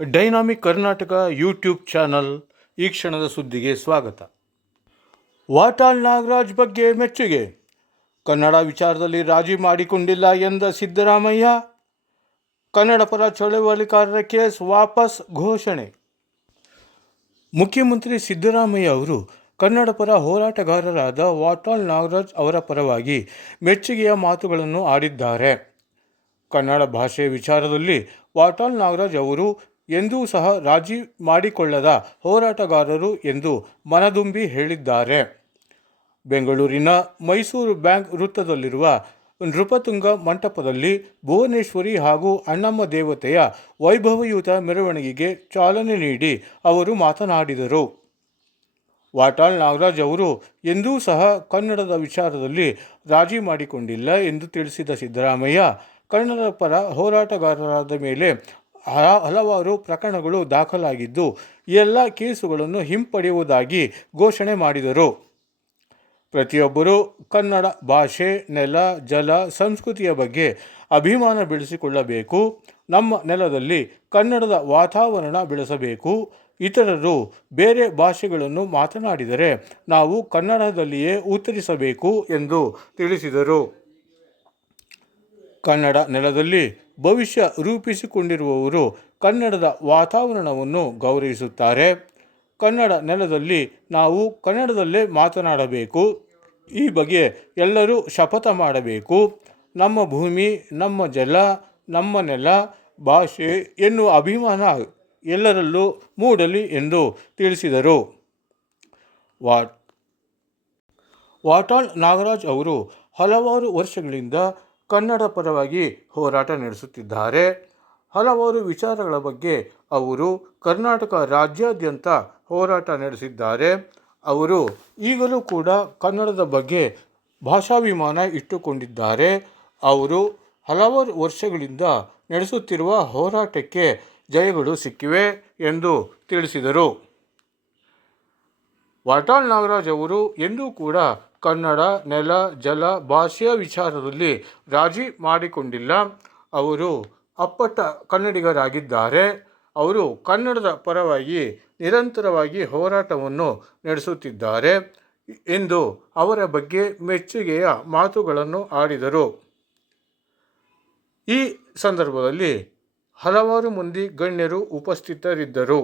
Dynamic Karnataka YouTube channel ಈ ಕ್ಷಣದ ಸುದ್ದಿಗೆ ಸ್ವಾಗತ. ವಾಟಾಳ್ ನಾಗರಾಜ್ ಬಗ್ಗೆ ಮೆಚ್ಚುಗೆ. ಕನ್ನಡ ವಿಚಾರದಲ್ಲಿ ರಾಜಿ ಮಾಡಿಕೊಂಡಿಲ್ಲ ಎಂದ ಸಿದ್ದರಾಮಯ್ಯ. ಕನ್ನಡ ಪರ ಚಳವಳಿಕಾರರ ಕೇಸ್ ವಾಪಸ್ ಘೋಷಣೆ. ಮುಖ್ಯಮಂತ್ರಿ ಸಿದ್ದರಾಮಯ್ಯ ಅವರು ಕನ್ನಡ ಪರ ಹೋರಾಟಗಾರರಾದ ವಾಟಾಳ್ ನಾಗರಾಜ್ ಅವರ ಪರವಾಗಿ ಮೆಚ್ಚುಗೆಯ ಮಾತುಗಳನ್ನು ಆಡಿದ್ದಾರೆ. ಕನ್ನಡ ಭಾಷೆ ವಿಚಾರದಲ್ಲಿ ವಾಟಾಳ್ ನಾಗರಾಜ್ ಅವರು ಎಂದೂ ಸಹ ರಾಜಿ ಮಾಡಿಕೊಳ್ಳದ ಹೋರಾಟಗಾರರು ಎಂದು ಮನದುಂಬಿ ಹೇಳಿದ್ದಾರೆ. ಬೆಂಗಳೂರಿನ ಮೈಸೂರು ಬ್ಯಾಂಕ್ ವೃತ್ತದಲ್ಲಿರುವ ನೃಪತುಂಗ ಮಂಟಪದಲ್ಲಿ ಭುವನೇಶ್ವರಿ ಹಾಗೂ ಅಣ್ಣಮ್ಮ ದೇವತೆಯ ವೈಭವಯುತ ಮೆರವಣಿಗೆಗೆ ಚಾಲನೆ ನೀಡಿ ಅವರು ಮಾತನಾಡಿದರು. ವಾಟಾಳ್ ನಾಗರಾಜ್ ಅವರು ಎಂದೂ ಸಹ ಕನ್ನಡದ ವಿಚಾರದಲ್ಲಿ ರಾಜಿ ಮಾಡಿಕೊಂಡಿಲ್ಲ ಎಂದು ತಿಳಿಸಿದ ಸಿದ್ದರಾಮಯ್ಯ, ಕನ್ನಡ ಪರ ಹೋರಾಟಗಾರರಾದ ಮೇಲೆ ಹಲವಾರು ಪ್ರಕರಣಗಳು ದಾಖಲಾಗಿದ್ದು ಎಲ್ಲ ಕೇಸುಗಳನ್ನು ಹಿಂಪಡೆಯುವುದಾಗಿ ಘೋಷಣೆ ಮಾಡಿದರು. ಪ್ರತಿಯೊಬ್ಬರೂ ಕನ್ನಡ ಭಾಷೆ, ನೆಲ, ಜಲ, ಸಂಸ್ಕೃತಿಯ ಬಗ್ಗೆ ಅಭಿಮಾನ ಬೆಳೆಸಿಕೊಳ್ಳಬೇಕು. ನಮ್ಮ ನೆಲದಲ್ಲಿ ಕನ್ನಡದ ವಾತಾವರಣ ಬೆಳೆಸಬೇಕು. ಇತರರು ಬೇರೆ ಭಾಷೆಗಳನ್ನು ಮಾತನಾಡಿದರೆ ನಾವು ಕನ್ನಡದಲ್ಲಿಯೇ ಉತ್ತರಿಸಬೇಕು ಎಂದು ತಿಳಿಸಿದರು. ಕನ್ನಡ ನೆಲದಲ್ಲಿ ಭವಿಷ್ಯ ರೂಪಿಸಿಕೊಂಡಿರುವವರು ಕನ್ನಡದ ವಾತಾವರಣವನ್ನು ಗೌರವಿಸುತ್ತಾರೆ. ಕನ್ನಡ ನೆಲದಲ್ಲಿ ನಾವು ಕನ್ನಡದಲ್ಲೇ ಮಾತನಾಡಬೇಕು. ಈ ಬಗ್ಗೆ ಎಲ್ಲರೂ ಶಪಥ ಮಾಡಬೇಕು. ನಮ್ಮ ಭೂಮಿ, ನಮ್ಮ ಜಲ, ನಮ್ಮ ನೆಲ, ಭಾಷೆ ಎನ್ನುವ ಅಭಿಮಾನ ಎಲ್ಲರಲ್ಲೂ ಮೂಡಲಿ ಎಂದು ತಿಳಿಸಿದರು. ವಾಟಾಳ್ ನಾಗರಾಜ್ ಅವರು ಹಲವಾರು ವರ್ಷಗಳಿಂದ ಕನ್ನಡ ಪರವಾಗಿ ಹೋರಾಟ ನಡೆಸುತ್ತಿದ್ದಾರೆ. ಹಲವಾರು ವಿಚಾರಗಳ ಬಗ್ಗೆ ಅವರು ಕರ್ನಾಟಕ ರಾಜ್ಯಾದ್ಯಂತ ಹೋರಾಟ ನಡೆಸಿದ್ದಾರೆ. ಅವರು ಈಗಲೂ ಕೂಡ ಕನ್ನಡದ ಬಗ್ಗೆ ಭಾಷಾಭಿಮಾನ ಇಟ್ಟುಕೊಂಡಿದ್ದಾರೆ. ಅವರು ಹಲವಾರು ವರ್ಷಗಳಿಂದ ನಡೆಸುತ್ತಿರುವ ಹೋರಾಟಕ್ಕೆ ಜಯಗಳು ಸಿಕ್ಕಿವೆ ಎಂದು ತಿಳಿಸಿದರು. ವಾಟಾಳ್ ನಾಗರಾಜ್ ಅವರು ಎಂದೂ ಕೂಡ ಕನ್ನಡ, ನೆಲ, ಜಲ, ಭಾಷೆಯ ವಿಚಾರದಲ್ಲಿ ರಾಜಿ ಮಾಡಿಕೊಂಡಿಲ್ಲ. ಅವರು ಅಪ್ಪಟ ಕನ್ನಡಿಗರಾಗಿದ್ದಾರೆ. ಅವರು ಕನ್ನಡದ ಪರವಾಗಿ ನಿರಂತರವಾಗಿ ಹೋರಾಟವನ್ನು ನಡೆಸುತ್ತಿದ್ದಾರೆ ಎಂದು ಅವರ ಬಗ್ಗೆ ಮೆಚ್ಚುಗೆಯ ಮಾತುಗಳನ್ನು ಆಡಿದರು. ಈ ಸಂದರ್ಭದಲ್ಲಿ ಹಲವಾರು ಮಂದಿ ಗಣ್ಯರು ಉಪಸ್ಥಿತರಿದ್ದರು.